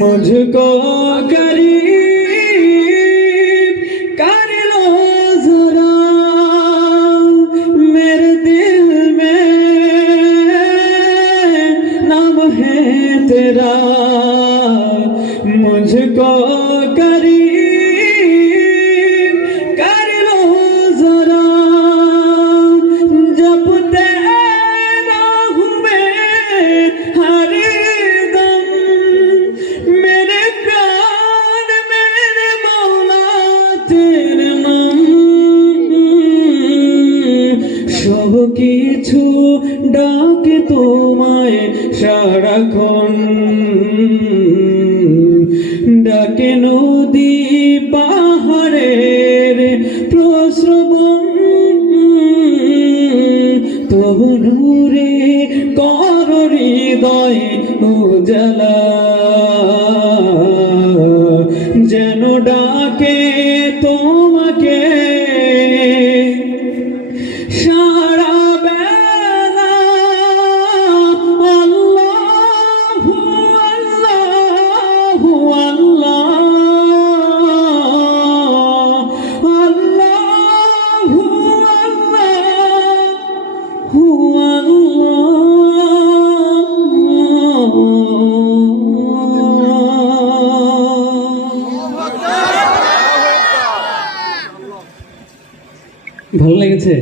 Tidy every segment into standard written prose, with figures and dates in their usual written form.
मुझको करीब कर लो जरा, मेरे दिल में नाम है तेरा। मुझको करीब कर लो जरा, जब तेरा हूँ मैं हर दम, मेरे प्राण मेरे मौला तेरे नाम। সব কিছু ডাকে তোমায় সারাক্ষণ, ডাকে নদী পাহাড়ের প্রস্রবণ, তবু নূরে কর হৃদয় উজালা, যেন ডাকে তোমাকে সারা বেলা। আল্লাহু আল্লাহু আল্লাহ, আল্লাহু আল্লাহু আল্লাহ। ভালো লেগেছে?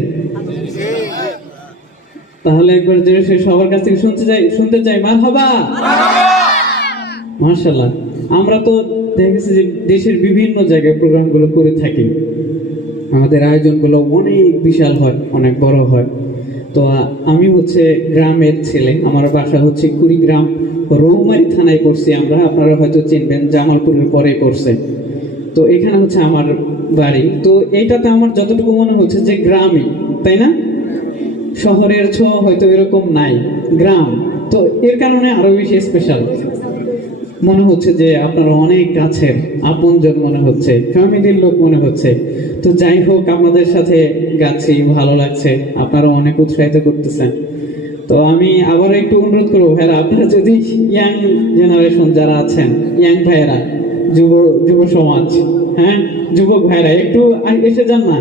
তাহলে একবার জোরে সে সবার কাছ থেকে শুনতে চাই মারহাবা। মাশাআল্লাহ। আমরা তো দেখেছি যে দেশের বিভিন্ন জায়গায় প্রোগ্রামগুলো করে থাকি, আমাদের আয়োজনগুলো অনেক বিশাল হয়, অনেক বড় হয়। তো আমি হচ্ছে গ্রামের ছেলে, আমার বাসা হচ্ছে কুড়িগ্রাম রৌমারী থানায় করছি আমরা, আপনারা হয়তো চিনবেন, জামালপুরের পরে করছে। তো এখানে হচ্ছে আমার বাড়ি। তো এইটাতে আমার যতটুকু মনে হচ্ছে যে গ্রামই, তাই না? শহরের ছোঁয়া হয়তো এরকম নাই, গ্রাম। তো এর কারণে আরো বেশি স্পেশাল মনে হচ্ছে, যে আপনারা অনেক কাছের আপনজন মনে হচ্ছে, ফ্যামিলির লোক মনে হচ্ছে। তো যাই হোক, আপনাদের সাথে গাচ্ছি, ভালো লাগছে, আপনারা অনেক উৎসাহিত করতেছেন। তো আমি আবারও একটু অনুরোধ করবো ভাইরা, আপনারা যদি ইয়াং জেনারেশন যারা আছেন, ইয়াং ভাইয়েরা, যুব সমাজ, হ্যাঁ যুবক ভাইরা, একটু এসে যান না।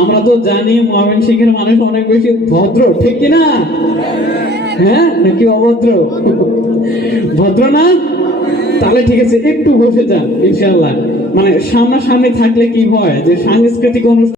আমরা তো জানি ময়মনসিংহের মানুষ অনেক বেশি ভদ্র, ঠিক কিনা? হ্যাঁ নাকি অভদ্র? ভদ্র না? তাহলে ঠিক আছে, একটু বসে যান ইনশাআল্লাহ। মানে সামনাসামনি থাকলে কি হয় যে সাংস্কৃতিক অনুষ্ঠান